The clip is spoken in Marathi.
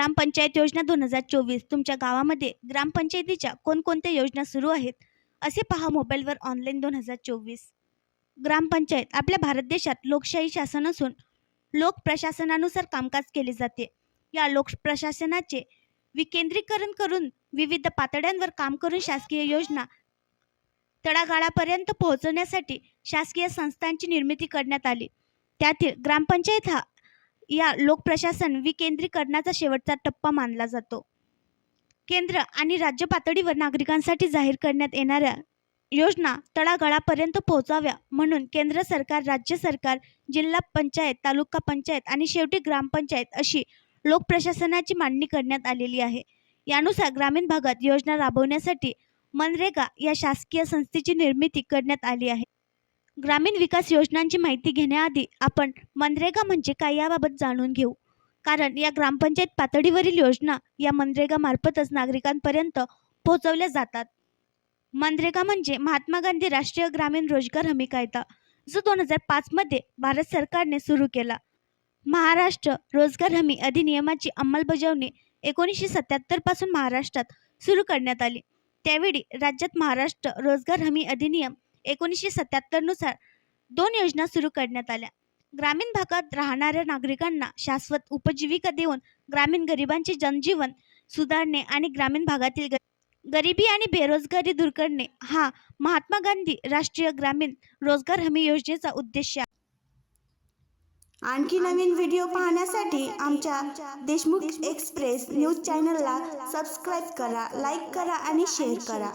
ग्रामपंचायत योजना 2024 तुमच्या गावामध्ये ग्रामपंचायतीच्या कोणकोणत्या योजना सुरू आहेत असे पहा मोबाईलवर ऑनलाईन 2024. ग्रामपंचायत आपल्या भारत देशात लोकशाही शासन असून लोक प्रशासनानुसार कामकाज केले जाते. या लोक प्रशासनाचे विकेंद्रीकरण करून विविध पातळ्यांवर काम करून शासकीय योजना तळागाळापर्यंत पोहोचवण्यासाठी शासकीय संस्थांची निर्मिती करण्यात आली. त्यातील ग्रामपंचायत हा या लोकप्रशासन विकेंद्रीकरणाचा शेवटचा टप्पा मानला जातो. केंद्र आणि राज्य पातळीवर नागरिकांसाठी जाहीर करण्यात येणाऱ्या योजना तळागाळापर्यंत पोहोचाव्या म्हणून केंद्र सरकार, राज्य सरकार, जिल्हा पंचायत, तालुका पंचायत आणि शेवटी ग्रामपंचायत अशी लोकप्रशासनाची मांडणी करण्यात आलेली आहे. यानुसार ग्रामीण भागात योजना राबवण्यासाठी मनरेगा या शासकीय संस्थेची निर्मिती करण्यात आली आहे. ग्रामीण विकास योजनांची माहिती घेण्याआधी आपण मनरेगा म्हणजे काय याबाबत जाणून घेऊ. कारण या ग्रामपंचायत पातळीवरील योजना या मनरेगा मार्फतच नागरिकांपर्यंत पोहोचवल्या जातात. मनरेगा म्हणजे महात्मा गांधी राष्ट्रीय ग्रामीण रोजगार हमी कायदा, जो 2005 मध्ये भारत सरकारने सुरू केला. महाराष्ट्र रोजगार हमी अधिनियमाची अंमलबजावणी 1977 पासून महाराष्ट्रात सुरू करण्यात आली. त्यावेळी राज्यात महाराष्ट्र रोजगार हमी अधिनियम 1977 नुसार 2 योजना सुरू करण्यात आल्या. ग्रामीण भागात राहणाऱ्या नागरिकांना शाश्वत उपजीविका देऊन ग्रामीण गरिबांचे जनजीवन सुधारणे आणि ग्रामीण भागातील गरिबी आणि बेरोजगारी दूर करणे हा महात्मा गांधी राष्ट्रीय ग्रामीण रोजगार हमी योजनेचा उद्देश आहे. आणखी नवीन व्हिडिओ पाहण्यासाठी आमच्या देशमुख एक्सप्रेस न्यूज चॅनलला सबस्क्राईब करा, लाईक करा आणि शेअर करा.